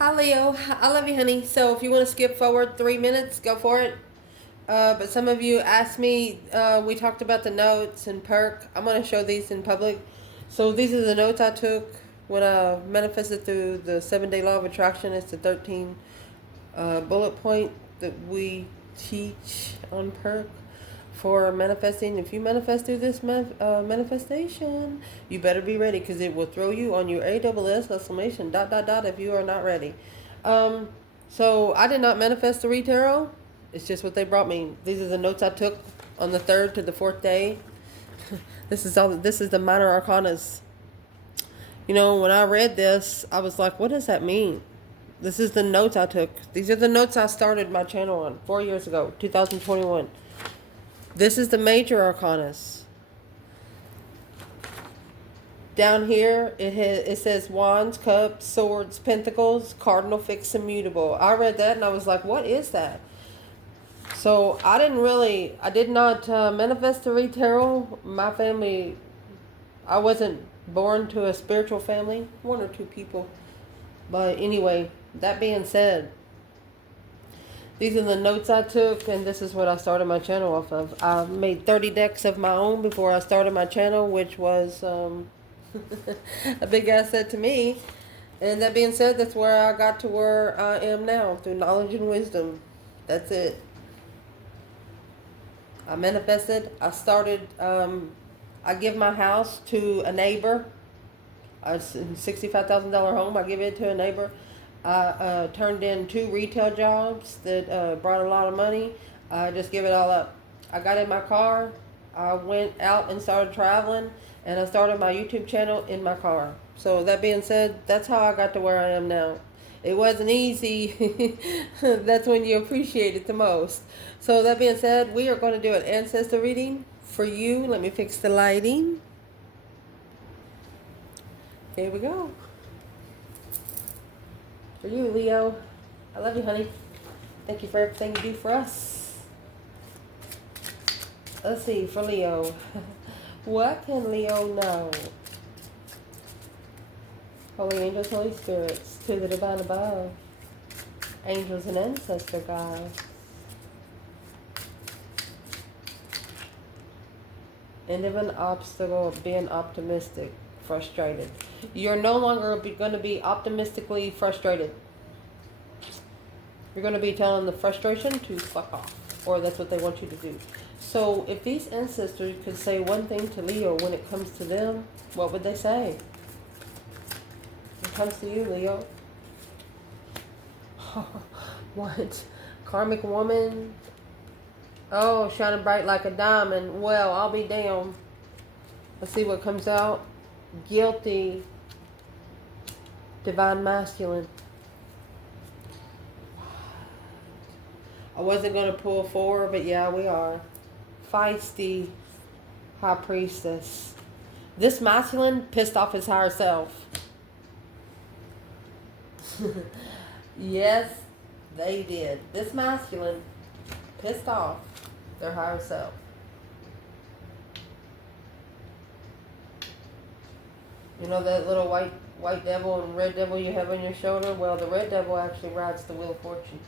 Hi Leo, I love you, honey. So if you want to skip forward 3 minutes, go for it. But some of you asked me, we talked about the notes and perk. I'm going to show these in public. So these are the notes I took when I manifested through the 7-day law of attraction. It's the 13 bullet point that we teach on perk for manifesting. If you manifest through this manifestation, you better be ready because it will throw you on your AWS exclamation dot dot dot if you are not ready. Um, so I did not manifest the tarot. It's just what they brought me. These are the notes I took on the 3rd to the 4th day. This is all. This is the minor arcanas. You know, when I read this, I was like, what does that mean? This is the notes I took. These are the notes I started my channel on 4 years ago, 2021. This is the major arcanas. Down here, it says wands, cups, swords, pentacles, cardinal, fixed, immutable. I read that and I was like, what is that? So I did not manifest the read tarot. My family, I wasn't born to a spiritual family. One or two people. But anyway, that being said, these are the notes I took, and this is what I started my channel off of. I made 30 decks of my own before I started my channel, which was a big asset to me. And that being said, that's where I got to where I am now, through knowledge and wisdom. That's it. I manifested. I started, I give my house to a neighbor. A $65,000 home. I give it to a neighbor. I turned in 2 retail jobs that brought a lot of money. I just give it all up. I got in my car. I went out and started traveling. And I started my YouTube channel in my car. So that being said, that's how I got to where I am now. It wasn't easy. That's when you appreciate it the most. So that being said, we are going to do an ancestor reading for you. Let me fix the lighting. Here we go. For you, Leo. I love you, honey. Thank you for everything you do for us. Let's see, for Leo. What can Leo know? Holy angels, Holy spirits, to the divine above. Angels and ancestor guides. End of an obstacle of being optimistic, frustrated. You're no longer going to be optimistically frustrated. You're going to be telling the frustration to fuck off. Or that's what they want you to do. So if these ancestors could say one thing to Leo when it comes to them, what would they say? When it comes to you, Leo. What? Karmic woman? Oh, shining bright like a diamond. Well, I'll be damned. Let's see what comes out. Guilty. Divine masculine. I wasn't going to pull 4, but yeah, we are. Feisty high priestess. This masculine pissed off his higher self. Yes, they did. This masculine pissed off their higher self. You know that little white devil and red devil you have on your shoulder? Well, the red devil actually rides the wheel of fortune.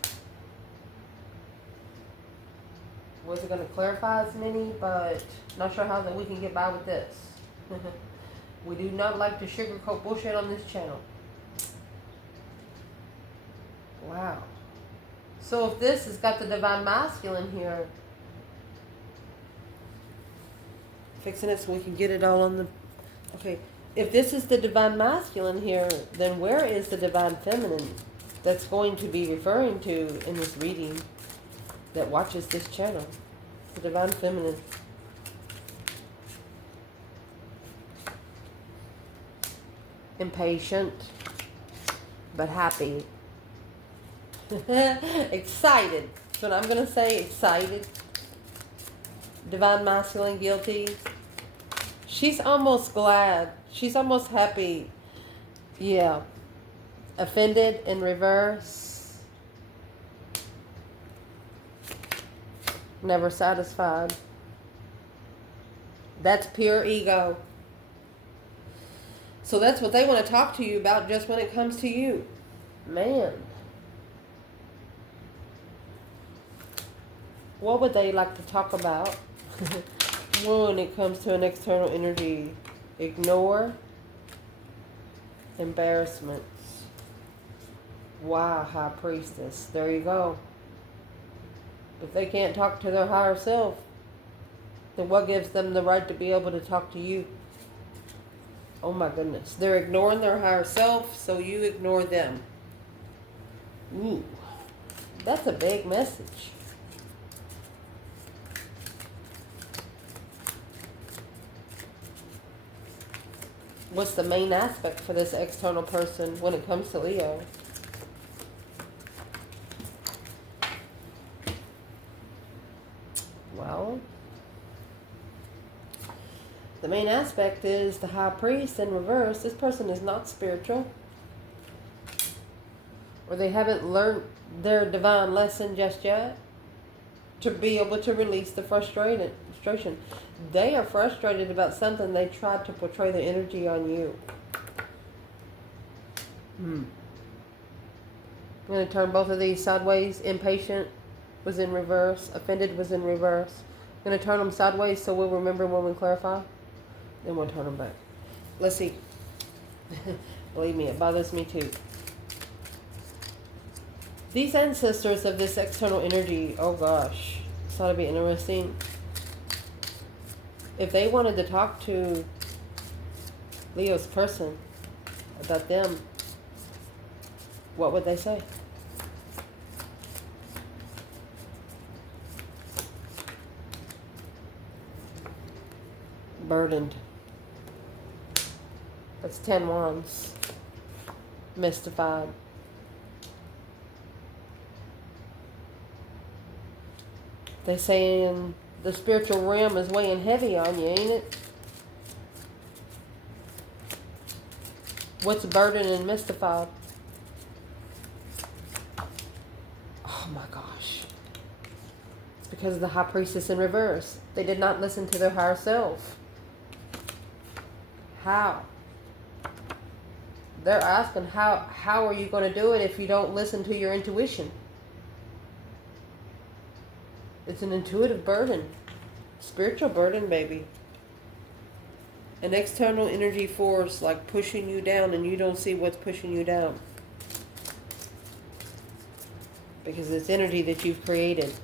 Wasn't going to clarify as many, but not sure how that we can get by with this. We do not like to sugarcoat bullshit on this channel. Wow. So if this has got the divine masculine here, fixing it so we can get it all on the... Okay. If this is the divine masculine here, then where is the divine feminine that's going to be referring to in this reading that watches this channel? The divine feminine. Impatient, but happy. Excited. That's what I'm going to say. Excited. Divine masculine, guilty. She's almost glad. She's almost happy. Yeah. Offended in reverse. Never satisfied. That's pure ego. So that's what they want to talk to you about just when it comes to you. Man. What would they like to talk about when it comes to an external energy? Ignore. Embarrassments. Why, High Priestess? There you go. If they can't talk to their higher self, then what gives them the right to be able to talk to you? Oh my goodness. They're ignoring their higher self, so you ignore them. Ooh. That's a big message. What's the main aspect for this external person when it comes to Leo? Well, the main aspect is the High Priest in reverse. This person is not spiritual, or they haven't learned their divine lesson just yet to be able to release the frustration. They are frustrated about something. They tried to portray their energy on you. I'm going to turn both of these sideways. Impatient was in reverse. Offended was in reverse. I'm going to turn them sideways so we'll remember when we clarify. Then we'll turn them back. Let's see. Believe me, it bothers me too. These ancestors of this external energy, oh gosh, this ought to be interesting. If they wanted to talk to Leo's person about them, what would they say? Burdened. That's 10 wands. Mystified. They saying the spiritual realm is weighing heavy on you, ain't it? What's burdened and mystified? Oh my gosh. It's because of the High Priestess in reverse. They did not listen to their higher self. How? They're asking how are you going to do it if you don't listen to your intuition? It's an intuitive burden. Spiritual burden, baby. An external energy force like pushing you down and you don't see what's pushing you down. Because it's energy that you've created.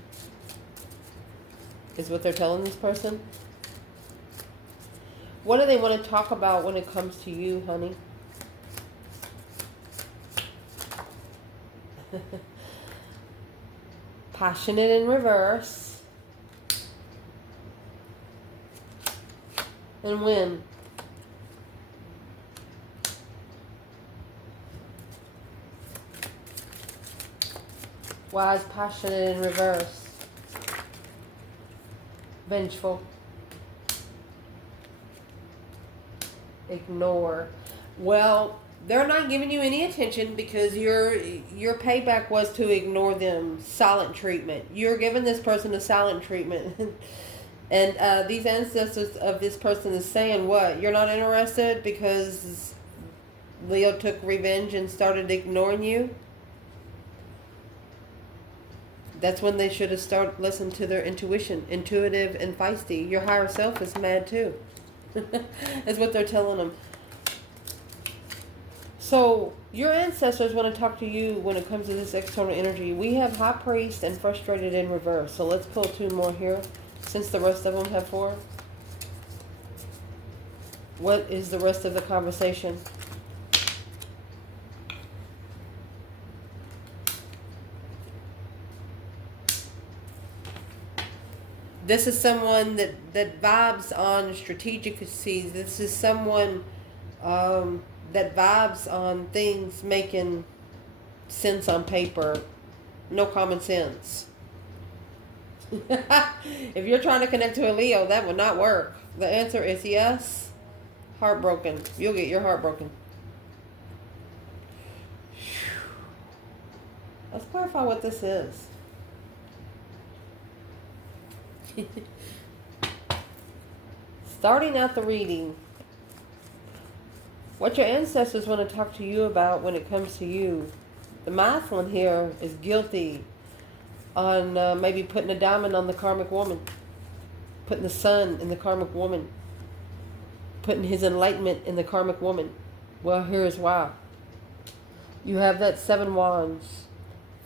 Is what they're telling this person. What do they want to talk about when it comes to you, honey? Passionate in reverse. And when? Why is passionate in reverse? Vengeful. Ignore. Well, they're not giving you any attention because your payback was to ignore them. Silent treatment. You're giving this person a silent treatment. And these ancestors of this person is saying what? You're not interested because Leo took revenge and started ignoring you? That's when they should have started listening to their intuition. Intuitive and feisty. Your higher self is mad too. That's what they're telling them. So, your ancestors want to talk to you when it comes to this external energy. We have High Priest and Frustrated in reverse. So, let's pull 2 more here, since the rest of them have 4. What is the rest of the conversation? This is someone that vibes on strategic. This is someone that vibes on things making sense on paper. No common sense. If you're trying to connect to a Leo, that would not work. The answer is yes. Heartbroken. You'll get your heart broken. Let's clarify what this is. Starting out the reading, what your ancestors want to talk to you about when it comes to you. The masculine here is guilty on maybe putting a diamond on the karmic woman, putting the sun in the karmic woman, putting his enlightenment in the karmic woman. Well, here's why. You have that 7 wands,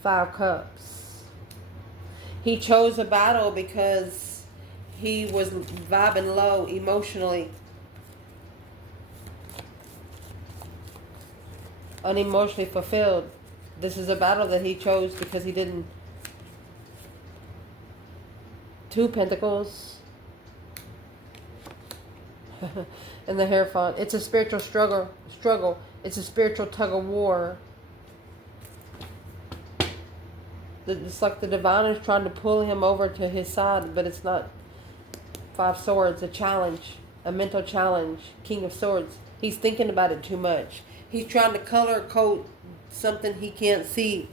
5 cups. He chose a battle because he was vibing low emotionally, unemotionally fulfilled. This is a battle that he chose because he didn't. 2 pentacles. And the Hierophant. It's a spiritual struggle. It's a spiritual tug of war. It's like the divine is trying to pull him over to his side, but it's not. 5 swords, a challenge, a mental challenge. King of Swords. He's thinking about it too much. He's trying to color code something he can't see.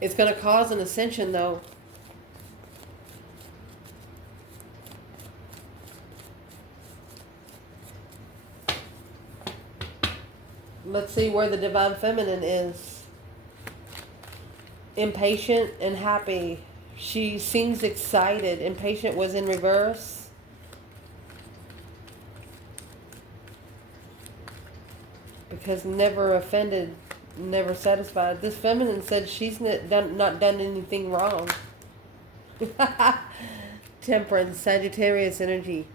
It's going to cause an ascension, though. Let's see where the divine feminine is. Impatient and happy. She seems excited. Impatient was in reverse. Because never offended, never satisfied. This feminine said she's not done anything wrong. Temperance, Sagittarius energy.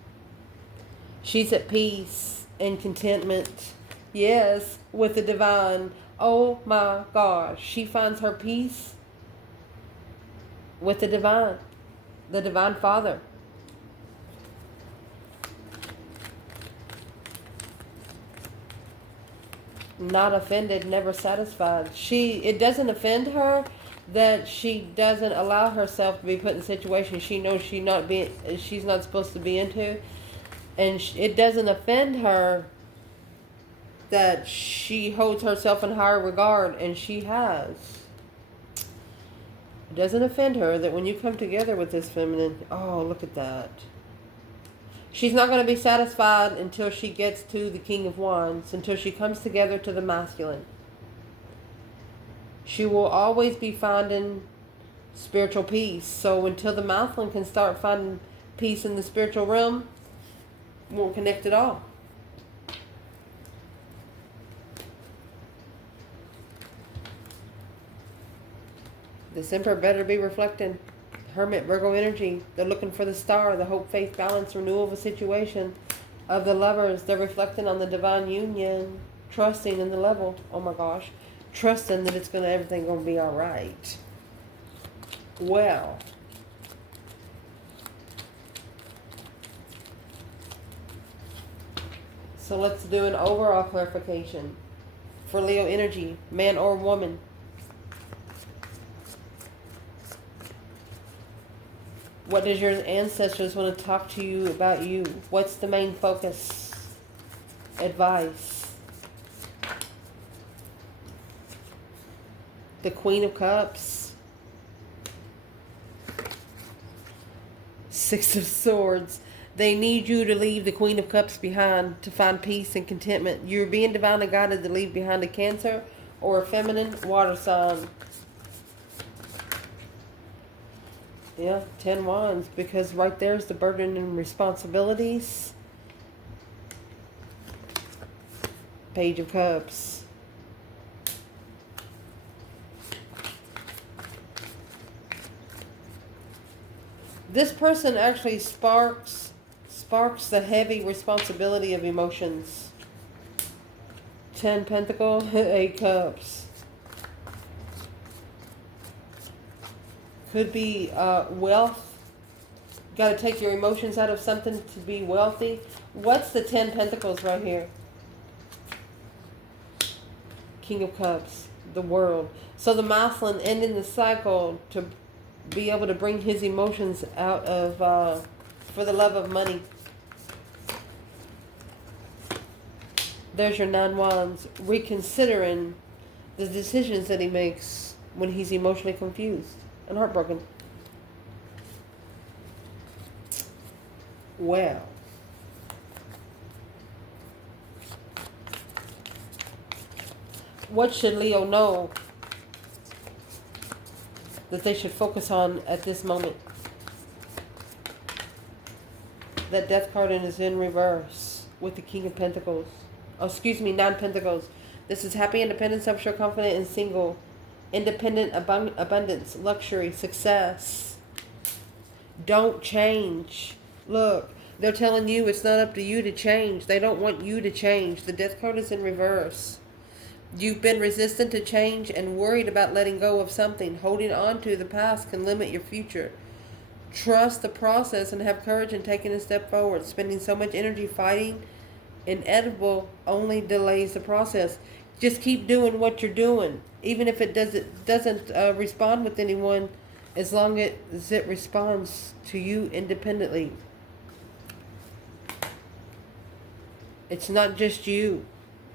She's at peace and contentment. Yes, with the divine. Oh my gosh. She finds her peace with the divine Father. Not offended, never satisfied. It doesn't offend her that she doesn't allow herself to be put in situations she knows she's not supposed to be into. And it doesn't offend her that she holds herself in higher regard, and she has. It doesn't offend her that when you come together with this feminine, oh, look at that. She's not going to be satisfied until she gets to the King of Wands, until she comes together to the masculine. She will always be finding spiritual peace. So until the masculine can start finding peace in the spiritual realm, won't connect at all. This Emperor better be reflecting Hermit, Virgo energy. They're looking for the star, the hope, faith, balance, renewal of a situation. Of the Lovers, they're reflecting on the divine union, trusting in the level. Oh my gosh. Trusting that everything gonna be all right. Well. So let's do an overall clarification for Leo energy, man or woman. What does your ancestors want to talk to you about you? What's the main focus? Advice. The Queen of Cups. 6 of Swords. They need you to leave the Queen of Cups behind to find peace and contentment. You're being divinely guided to leave behind a Cancer or a feminine water sign. Yeah, 10 wands, because right there's the burden and responsibilities. Page of Cups. This person actually sparks the heavy responsibility of emotions. 10 Pentacles, 8 Cups. Could be wealth. Got to take your emotions out of something to be wealthy. What's the 10 Pentacles right here? King of Cups, the World. So the masculine ending the cycle to be able to bring his emotions out of, for the love of money. There's your 9 wands, reconsidering the decisions that he makes when he's emotionally confused and heartbroken. Well, What should Leo know that they should focus on at this moment? That Death card is in reverse with the King of Pentacles. Oh, excuse me, 9 Pentacles. This is happy, independent, self-sure, confident, and single. Independent, abundance, luxury, success. Don't change. Look, they're telling you it's not up to you to change. They don't want you to change. The Death card is in reverse. You've been resistant to change and worried about letting go of something. Holding on to the past can limit your future. Trust the process and have courage in taking a step forward. Spending so much energy fighting inevitable only delays the process. Just keep doing what you're doing, even if it doesn't respond with anyone, as long as it responds to you independently. It's not just you,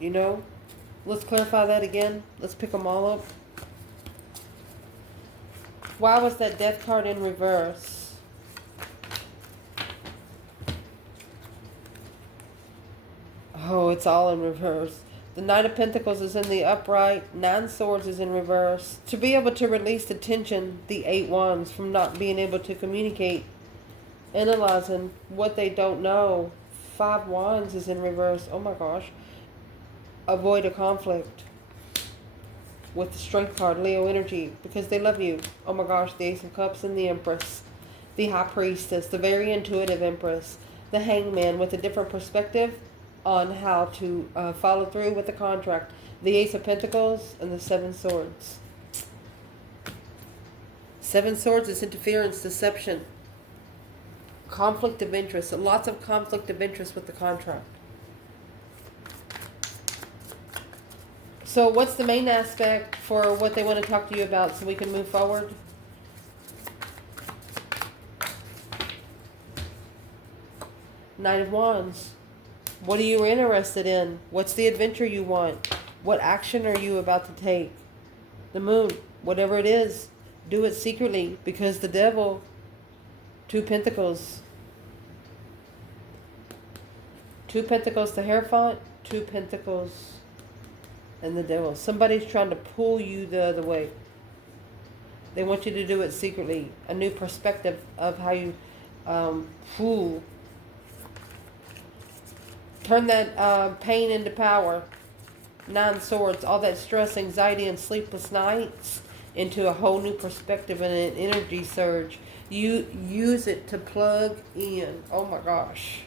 you know. Let's clarify that again. Let's pick them all up. Why was that Death card in reverse? Oh, it's all in reverse. The Knight of Pentacles is in the upright. 9 Swords is in reverse. To be able to release the tension, the 8 Wands, from not being able to communicate, analyzing what they don't know. 5 Wands is in reverse. Oh my gosh. Avoid a conflict with the Strength card, Leo energy, because they love you. Oh my gosh, the Ace of Cups and the Empress. The High Priestess, the very intuitive Empress. The Hangman with a different perspective on how to follow through with the contract. The Ace of Pentacles and the 7 Swords. 7 Swords is interference, deception, conflict of interest. Lots of conflict of interest with the contract. So what's the main aspect for what they want to talk to you about so we can move forward? Knight of Wands. What are you interested in? What's the adventure you want? What action are you about to take? The Moon. Whatever it is, do it secretly, because the Devil, 2 Pentacles. 2 Pentacles, the Hierophant, 2 Pentacles, and the Devil. Somebody's trying to pull you the other way. They want you to do it secretly. A new perspective of how you turn that pain into power. 9 Swords, all that stress, anxiety, and sleepless nights into a whole new perspective and an energy surge. You use it to plug in. Oh my gosh.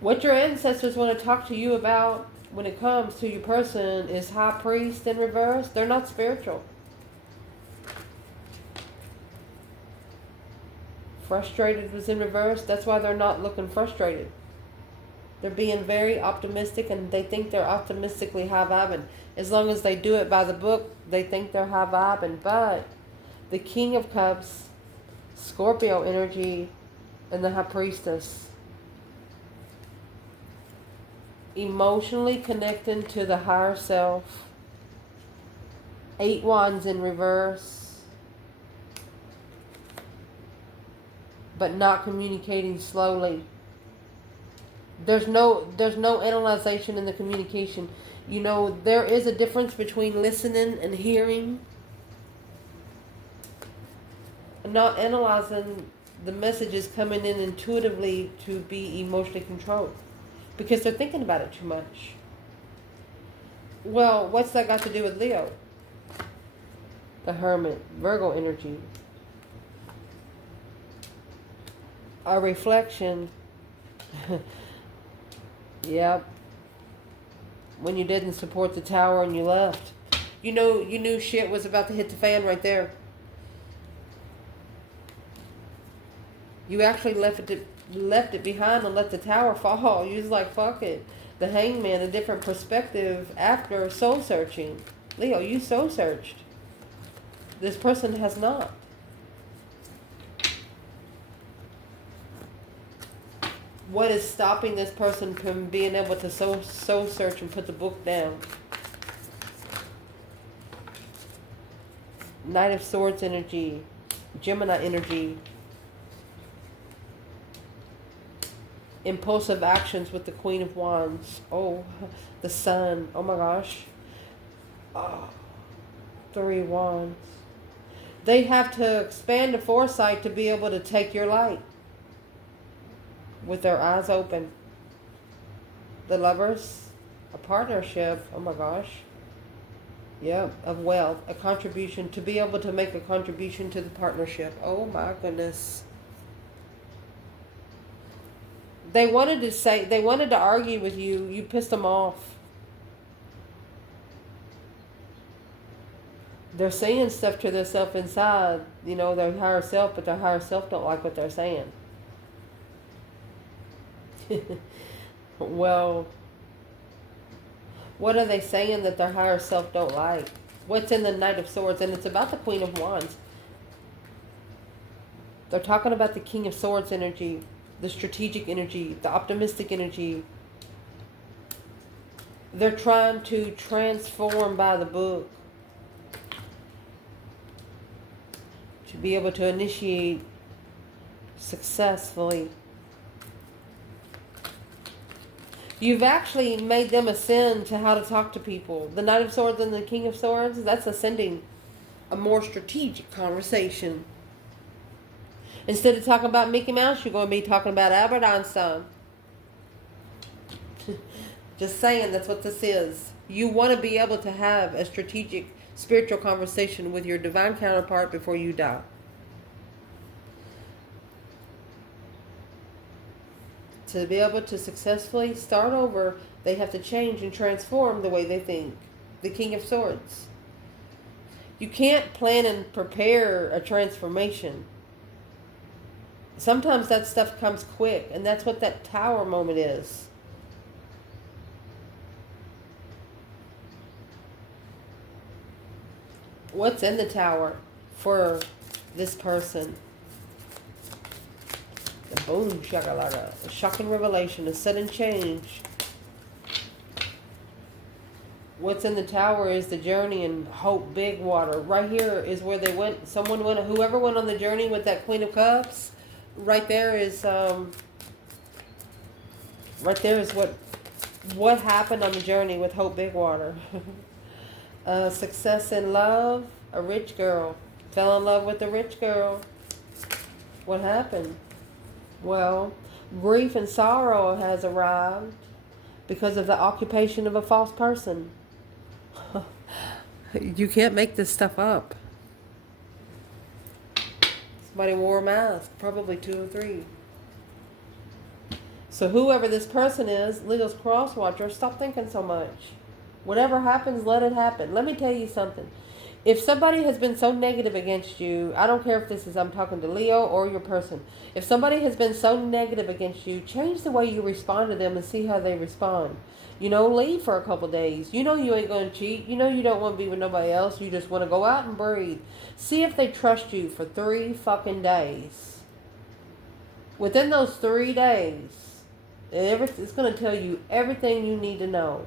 What your ancestors want to talk to you about when it comes to your person is High Priest in reverse. They're not spiritual. Frustrated was in reverse. That's why they're not looking frustrated. They're being very optimistic, and they think they're optimistically high vibing. As long as they do it by the book, they think they're high vibing. But the King of Cups, Scorpio energy, and the High Priestess, emotionally connecting to the higher self. 8 Wands in reverse, but not communicating slowly. There's no analyzation in the communication. You know, there is a difference between listening and hearing. Not analyzing the messages coming in intuitively to be emotionally controlled, because they're thinking about it too much. Well, what's that got to do with Leo? The Hermit, Virgo energy. A reflection. Yep. When you didn't support the Tower and you left. You know, you knew shit was about to hit the fan right there. You actually left it behind and let the Tower fall. You was like, fuck it. The Hangman, a different perspective after soul searching. Leo, you soul searched. This person has not. What is stopping this person from being able to soul search and put the book down? Knight of Swords energy, Gemini energy. Impulsive actions with the Queen of Wands. Oh, the Sun. Oh my gosh. Oh, 3 Wands. They have to expand the foresight to be able to take your light with their eyes open. The Lovers, a partnership. Oh my gosh. Yep, of wealth, a contribution, to be able to make a contribution to the partnership. Oh my goodness. They wanted to argue with you. You pissed them off. They're saying stuff to themselves inside, their higher self, but their higher self don't like what they're saying. Well, what are they saying that their higher self don't like? What's in the Knight of Swords? And it's about the Queen of Wands. They're talking about the King of Swords energy, the strategic energy, the optimistic energy. They're trying to transform by the book to be able to initiate successfully. You've actually made them ascend to how to talk to people. The Knight of Swords and the King of Swords, that's ascending a more strategic conversation. Instead of talking about Mickey Mouse, you're going to be talking about Albert Einstein. Just saying, that's what this is. You want to be able to have a strategic spiritual conversation with your divine counterpart before you die. To be able to successfully start over, they have to change and transform the way they think. The King of Swords. You can't plan and prepare a transformation. Sometimes that stuff comes quick, and that's what that Tower moment is. What's in the Tower for this person? The boom shakalaka, a shocking revelation, a sudden change. What's in the Tower is the journey and hope, big water. Right here is where they went. Whoever went on the journey with that Queen of Cups. Right there is what happened on the journey with hope, big water. Success in love, a rich girl. Fell in love with a rich girl. What happened? Well, grief and sorrow has arrived because of the occupation of a false person. You can't make this stuff up. Somebody wore a mask, probably 2 or 3. So whoever this person is, Leo's cross watcher, stop thinking so much. Whatever happens, let it happen. Let me tell you something. If somebody has been so negative against you, I don't care if I'm talking to Leo or your person. If somebody has been so negative against you, change the way you respond to them and see how they respond. Leave for a couple days. You ain't going to cheat. You don't want to be with nobody else. You just want to go out and breathe. See if they trust you for 3 fucking days. Within those 3 days, it's going to tell you everything you need to know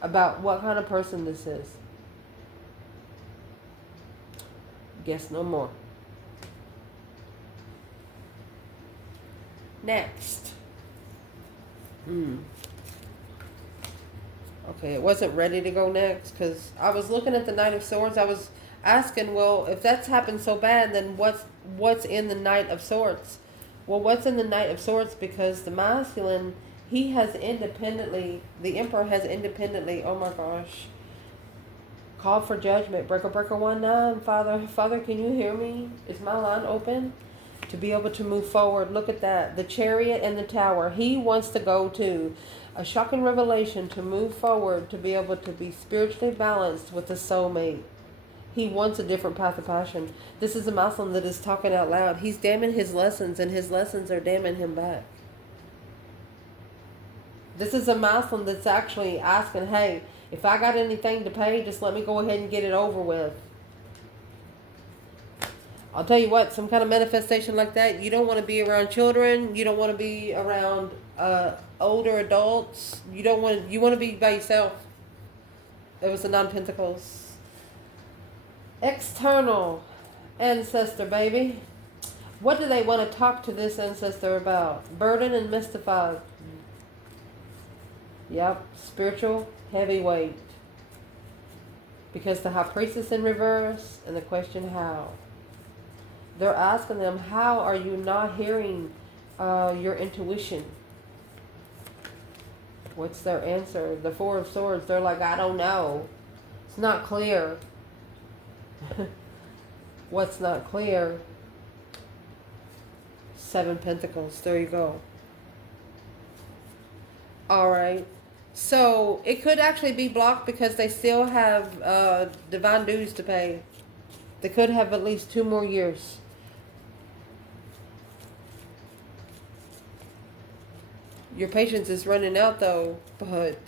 about what kind of person this is. Guess no more. Next. Okay, it wasn't ready to go next because I was looking at the Knight of Swords. I was asking, well, if that's happened so bad, then what's in the Knight of Swords? Well, what's in the Knight of Swords? Because the masculine, he has independently, the Emperor has independently, oh my gosh, called for judgment. Breaker 19, Father, can you hear me? Is my line open? To be able to move forward. Look at that. The Chariot and the Tower. He wants to go to a shocking revelation to move forward, to be able to be spiritually balanced with a soulmate. He wants a different path of passion. This is a Muslim that is talking out loud. He's damning his lessons, and his lessons are damning him back. This is a Muslim that's actually asking, hey, if I got anything to pay, just let me go ahead and get it over with. I'll tell you what, some kind of manifestation like that, you don't want to be around children. You don't want to be around older adults. You want to be by yourself. It was the 9 Pentacles. External ancestor, baby. What do they want to talk to this ancestor about? Burden and mystified. Yep, spiritual heavyweight. Because the High Priestess in reverse and the question how. They're asking them, how are you not hearing your intuition? What's their answer? The Four of Swords, they're like, I don't know. It's not clear. What's not clear? Seven Pentacles. There you go. All right. So it could actually be blocked because they still have divine dues to pay. They could have at least 2 more years. Your patience is running out though, but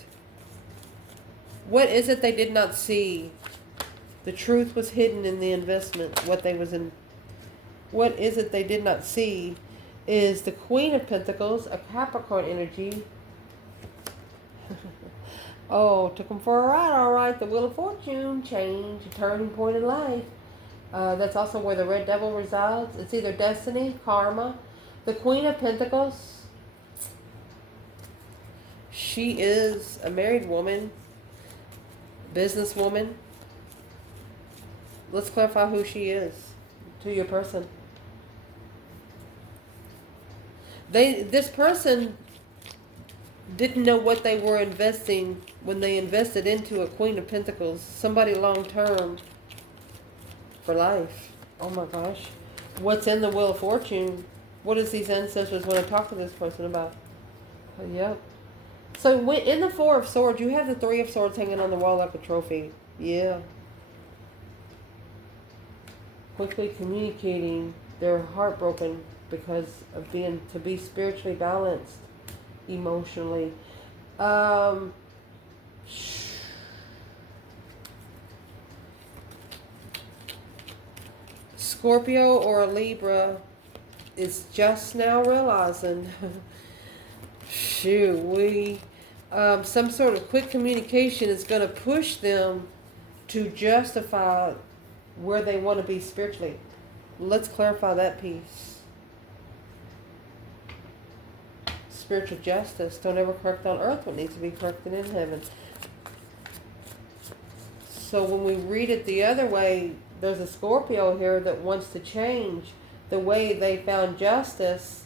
what is it they did not see? The truth was hidden in the investment, what they was in. What is it they did not see is the Queen of Pentacles, a Capricorn energy. Oh, took them for a ride, all right. The Wheel of Fortune, change, a turning point in life. That's also where the Red Devil resides. It's either destiny, karma. The Queen of Pentacles, she is a married woman, businesswoman. Let's clarify who she is to your person. This person didn't know what they were investing when they invested into a Queen of Pentacles. Somebody long term for life. Oh my gosh. What's in the Wheel of Fortune? What does these ancestors want to talk to this person about? Yep. So when, in the Four of Swords, you have the Three of Swords hanging on the wall like a trophy. Yeah. Quickly communicating. They're heartbroken because of being to be spiritually balanced emotionally. Scorpio or a Libra is just now realizing some sort of quick communication is going to push them to justify where they want to be spiritually. Let's clarify that piece. Spiritual justice. Don't ever correct on earth what needs to be corrected in heaven. So when we read it the other way, there's a Scorpio here that wants to change the way they found justice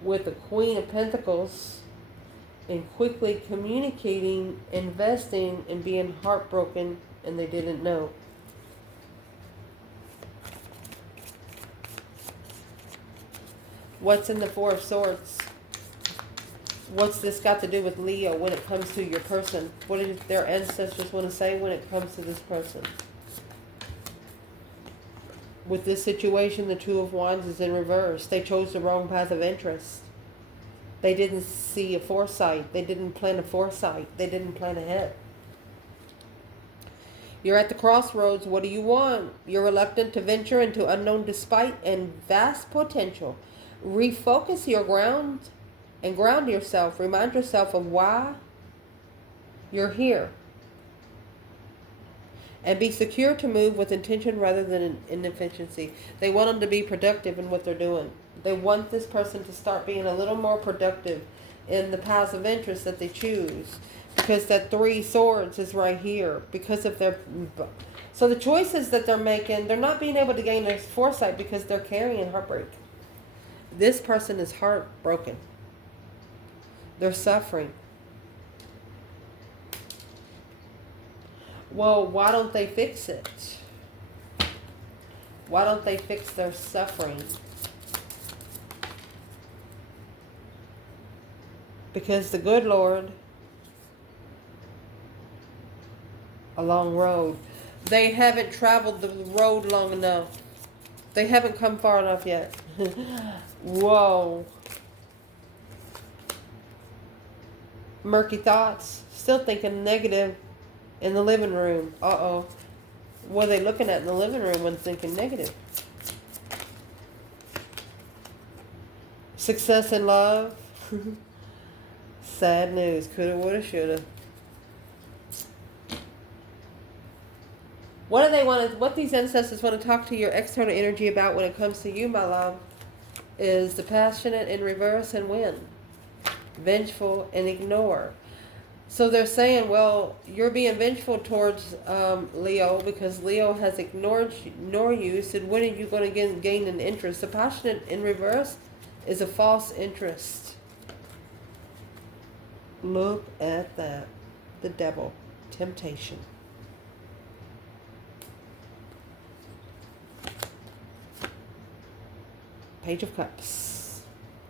with the Queen of Pentacles and quickly communicating, investing, and being heartbroken, and they didn't know. What's in the Four of Swords? What's this got to do with Leo when it comes to your person? What did their ancestors want to say when it comes to this person? With this situation, the Two of Wands is in reverse. They chose the wrong path of interest. They didn't see a foresight. They didn't plan a foresight. They didn't plan ahead. You're at the crossroads. What do you want? You're reluctant to venture into unknown despite and vast potential. Refocus your ground and ground yourself. Remind yourself of why you're here. And be secure to move with intention rather than inefficiency. They want them to be productive in what they're doing. They want this person to start being a little more productive in the paths of interest that they choose. Because that Three Swords is right here. Because of their... So the choices that they're making, they're not being able to gain their foresight because they're carrying heartbreak. This person is heartbroken. They're suffering. Well, why don't they fix it? Why don't they fix their suffering? Because the good Lord, a long road. They haven't traveled the road long enough. They haven't come far enough yet. Whoa. Murky thoughts. Still thinking negative in the living room. Uh-oh. What are they looking at in the living room when thinking negative? Success in love. Sad news. Coulda, woulda, shoulda. What do they want to, what these ancestors want to talk to your external energy about when it comes to you, my love, is the passionate in reverse and when. vengeful, and ignore. So they're saying, well, you're being vengeful towards Leo because Leo has ignored you. Said, when are you going to gain an interest? The passionate in reverse is a false interest. Look at that. The devil. Temptation. Page of Cups.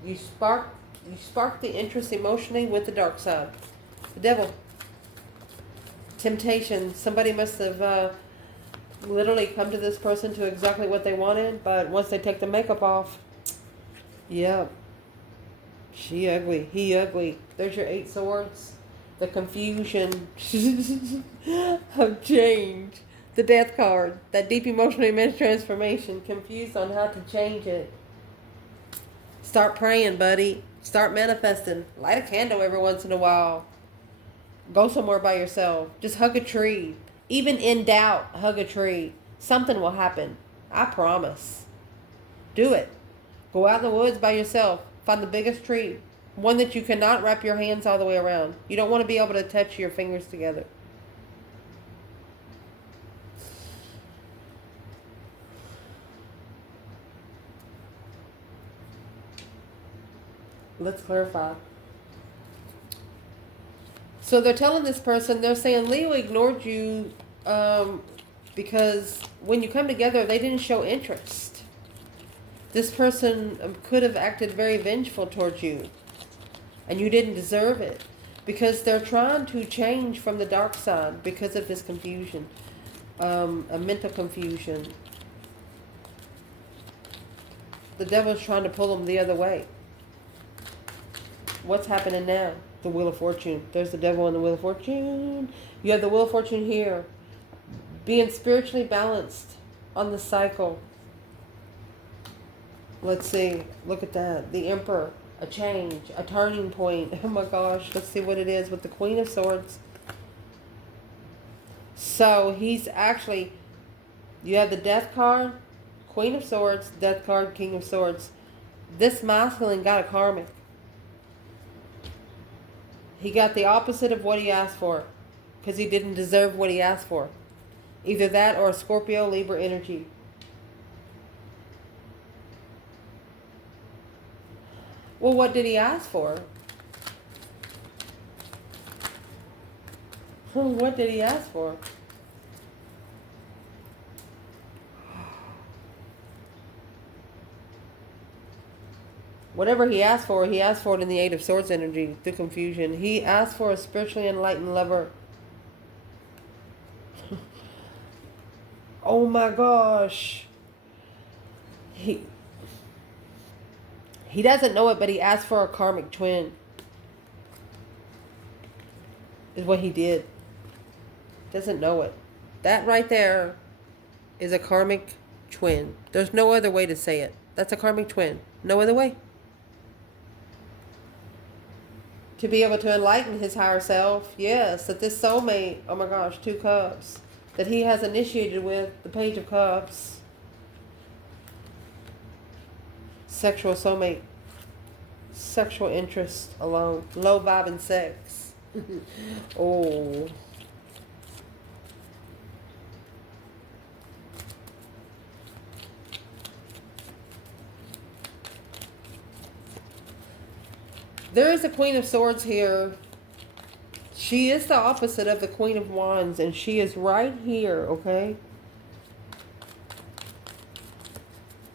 You spark the interest emotionally with the dark side. The devil. Temptation. Somebody must have literally come to this person to exactly what they wanted, but once they take the makeup off, yeah, she ugly, he ugly. There's your 8 swords. The confusion of change. The death card. That deep emotional immense transformation. Confused on how to change it. Start praying, buddy. Start manifesting. Light a candle every once in a while. Go somewhere by yourself. Just hug a tree. Even in doubt, hug a tree. Something will happen. I promise. Do it. Go out in the woods by yourself. Find the biggest tree. One that you cannot wrap your hands all the way around. You don't want to be able to touch your fingers together. Let's clarify. So they're telling this person, they're saying Leo ignored you because when you come together, they didn't show interest. This person could have acted very vengeful towards you, and you didn't deserve it, because they're trying to change from the dark side because of this confusion, a mental confusion. The devil's trying to pull them the other way. What's happening now? The Wheel of Fortune. There's the devil in the Wheel of Fortune. You have the Wheel of Fortune here. Being spiritually balanced on the cycle. Let's see. Look at that. The Emperor. A change. A turning point. Oh my gosh. Let's see what it is with the Queen of Swords. So he's actually... You have the Death card. Queen of Swords. Death card. King of Swords. This masculine got a karmic. He got the opposite of what he asked for, because he didn't deserve what he asked for. Either that or a Scorpio, Libra energy. Well, what did he ask for? What did he ask for? Whatever he asked for it in the 8 of Swords energy, the confusion. He asked for a spiritually enlightened lover. Oh my gosh. He doesn't know it, but he asked for a karmic twin. Is what he did. Doesn't know it. That right there is a karmic twin. There's no other way to say it. That's a karmic twin. No other way. To be able to enlighten his higher self. Yes, that this soulmate, oh my gosh, 2 cups. That he has initiated with the Page of Cups. Sexual soulmate. Sexual interest alone. Low vibe and sex. Oh. There is a Queen of Swords here. She is the opposite of the Queen of Wands, and she is right here, okay?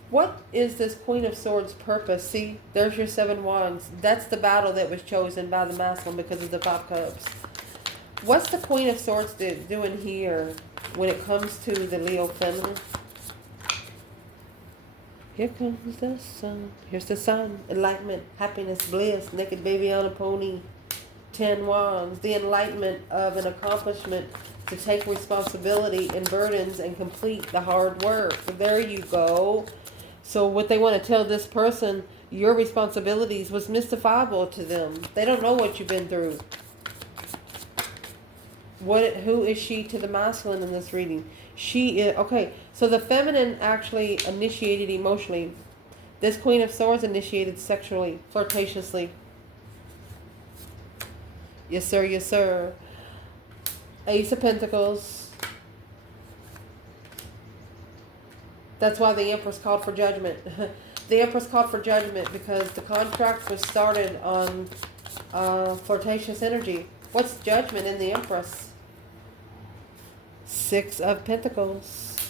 What is this Queen of Swords' purpose? See, there's your 7 wands. That's the battle that was chosen by the masculine because of the 5 cups. What's the Queen of Swords doing here when it comes to the Leo feminine? Here comes the sun. Here's the sun. Enlightenment, happiness, bliss, naked baby on a pony. 10 wands. The enlightenment of an accomplishment to take responsibility and burdens and complete the hard work. There you go. So what they want to tell this person, your responsibilities, was mystifiable to them. They don't know what you've been through. Who is she to the masculine in this reading? She is, okay, so the feminine actually initiated emotionally. This Queen of Swords initiated sexually, flirtatiously. Yes, sir. Yes, sir. Ace of Pentacles. That's why the Empress called for judgment. The Empress called for judgment because the contract was started on flirtatious energy. What's judgment in the Empress? Six of Pentacles.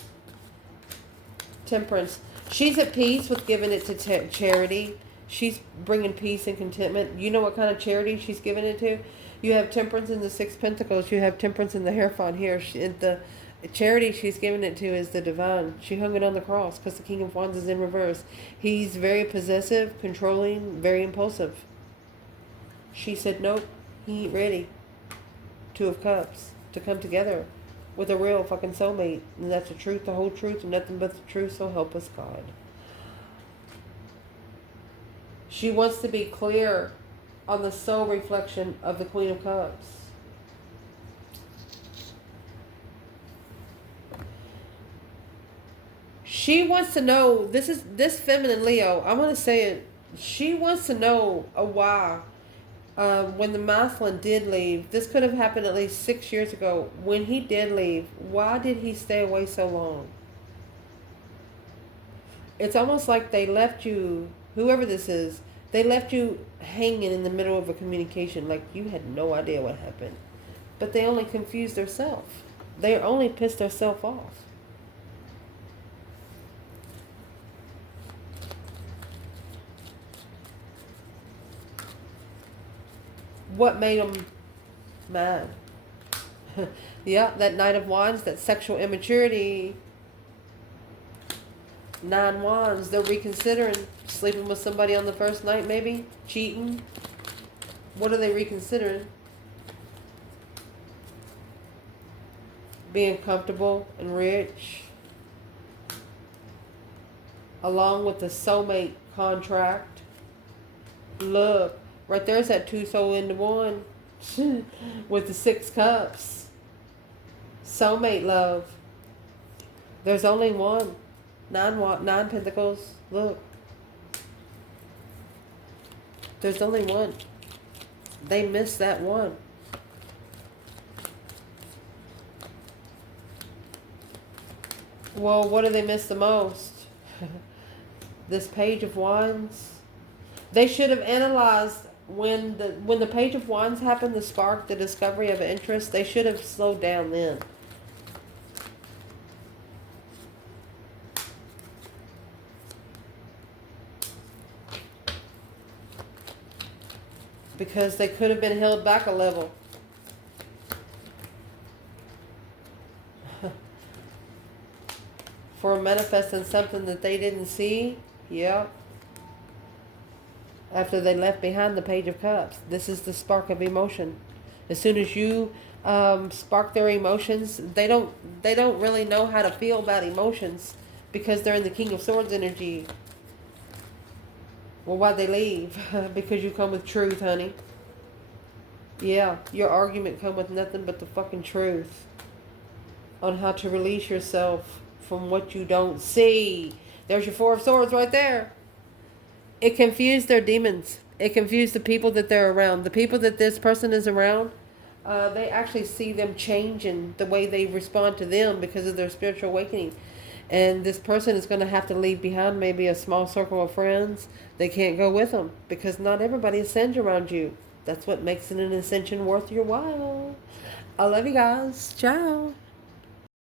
Temperance. She's at peace with giving it to charity. She's bringing peace and contentment. You know what kind of charity she's giving it to? You have temperance in the Six Pentacles. You have temperance in the Hierophant here. The charity she's giving it to is the divine. She hung it on the cross because the King of Wands is in reverse. He's very possessive, controlling, very impulsive. She said, nope, he ain't ready. Two of Cups to come together with a real fucking soulmate. And that's the truth, the whole truth, and nothing but the truth, so help us God. She wants to be clear on the soul reflection of the Queen of Cups. She wants to know, this feminine Leo, I want to say it, she wants to know a why. When the masculine did leave, this could have happened at least 6 years ago. When he did leave, why did he stay away so long? It's almost like they left you, whoever this is, they left you hanging in the middle of a communication like you had no idea what happened. But they only confused themselves. They only pissed themselves off. What made them mad? Yeah, that Knight of Wands, that sexual immaturity. 9 Wands, they're reconsidering. Sleeping with somebody on the first night, maybe? Cheating? What are they reconsidering? Being comfortable and rich. Along with the soulmate contract. Look. Right there's that 2 soul into 1 with the 6 cups. Soulmate love. There's only one. 9 pentacles. Look. There's only one. They missed that one. Well, what do they miss the most? This Page of Wands. They should have analyzed when the Page of Wands happened, the spark, the discovery of interest. They should have slowed down then. Because they could have been held back a level. For manifesting something that they didn't see. Yeah. After they left behind the Page of Cups. This is the spark of emotion. As soon as you spark their emotions, they don't really know how to feel about emotions because they're in the King of Swords energy. Well, why'd they leave? Because you come with truth, honey. Yeah, your argument come with nothing but the fucking truth on how to release yourself from what you don't see. There's your 4 of Swords right there. It confused their demons. It confused the people that they're around. The people that this person is around, they actually see them changing the way they respond to them because of their spiritual awakening. And this person is going to have to leave behind maybe a small circle of friends. They can't go with them because not everybody ascends around you. That's what makes it an ascension worth your while. I love you guys. Ciao.